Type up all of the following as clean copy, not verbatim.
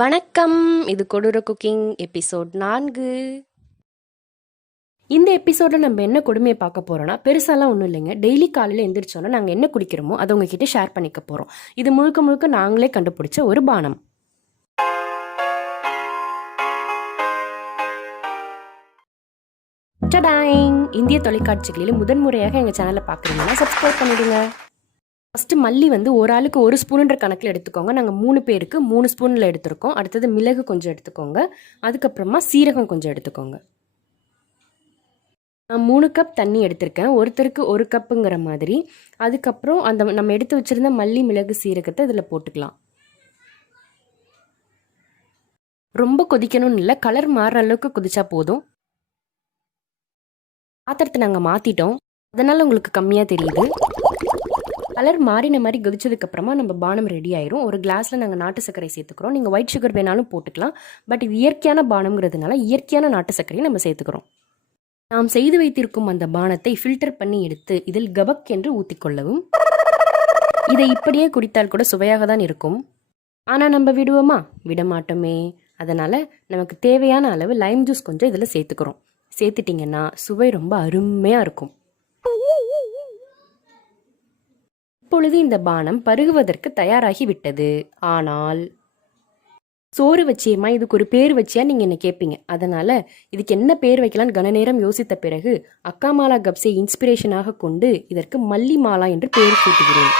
வணக்கம், இது கொடூர குக்கிங் எபிசோட் 4. இந்த எபிசோடில் நம்ம என்ன கொடுமையை பார்க்க போகிறோன்னா, பெருசாலாம் ஒன்றும் இல்லைங்க. டெய்லி காலையில் எழுந்திரிச்சோன்னா நாங்கள் என்ன குடிக்கிறோமோ அதை உங்ககிட்ட ஷேர் பண்ணிக்க போகிறோம். இது முழுக்க முழுக்க நாங்களே கண்டுபிடிச்ச ஒரு பானம். இந்திய தொலைக்காட்சிகளில் முதன்முறையாக எங்கள் சேனலை பார்க்குறீங்கன்னா சப்ஸ்கிரைப் பண்ணிடுங்க. ஃபஸ்ட்டு மல்லி ஒரு ஆளுக்கு 1 ஸ்பூனுன்ற கணக்கில் எடுத்துக்கோங்க. நாங்கள் 3 பேருக்கு 3 ஸ்பூனில் எடுத்துருக்கோம். அடுத்தது மிளகு கொஞ்சம் எடுத்துக்கோங்க. அதுக்கப்புறமா சீரகம் கொஞ்சம் எடுத்துக்கோங்க. நான் 3 கப் தண்ணி எடுத்திருக்கேன், ஒருத்தருக்கு 1 கப்புங்கிற மாதிரி. அதுக்கப்புறம் அந்த நம்ம எடுத்து வச்சுருந்த மல்லி மிளகு சீரகத்தை இதில் போட்டுக்கலாம். ரொம்ப கொதிக்கணும்னு இல்லை, கலர் மாறுற அளவுக்கு கொதிச்சா போதும். பாத்திரத்தை நாங்கள் மாற்றிட்டோம், அதனால் உங்களுக்கு கம்மியாக தெரியுது. கலர் மாறின மாதிரி கொதிச்சதுக்கப்புறமா நம்ம பானம் ரெடி ஆயிரும். ஒரு கிளாஸில் நாங்கள் நாட்டு சர்க்கரை சேர்த்துக்கிறோம். நீங்கள் ஒயிட் சுகர் வேணாலும் போட்டுக்கலாம். பட் இது இயற்கையான பானம்ங்கிறதுனால இயற்கையான நாட்டு சர்க்கரையை நம்ம சேர்த்துக்கிறோம். நாம் செய்து வைத்திருக்கும் அந்த பானத்தை ஃபில்டர் பண்ணி எடுத்து இதில் கபக் என்று ஊற்றிக்கொள்ளவும். இதை இப்படியே குடித்தால் கூட சுவையாக தான் இருக்கும். ஆனால் நம்ம விடுவோமா? விடமாட்டோமே. அதனால் நமக்கு தேவையான அளவு லைம் ஜூஸ் கொஞ்சம் இதில் சேர்த்துக்கிறோம். சேர்த்துட்டிங்கன்னா சுவை ரொம்ப அருமையாக இருக்கும். இப்பொழுது இந்த பானம் பருகுவதற்கு தயாராகி விட்டது. ஆனால் சோறு வச்சியம்மா, இதுக்கு ஒரு பேர் வச்சியா நீங்கள் என்ன கேட்பீங்க. அதனால் இதுக்கு என்ன பேர் வைக்கலான்னு கன நேரம் யோசித்த பிறகு அக்காமாலா கப்ஸை இன்ஸ்பிரேஷனாக கொண்டு இதற்கு மல்லி மாலா என்று பெயர் சூட்டுகிறேன்.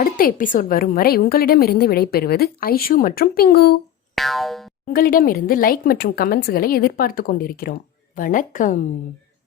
அடுத்த எபிசோட் வரும் வரை உங்களிடமிருந்து விடைபெறுவது ஐஷு மற்றும் பிங்கு. உங்களிடமிருந்து லைக் மற்றும் கமெண்ட்ஸ்களை எதிர்பார்த்து கொண்டிருக்கிறோம். வணக்கம்.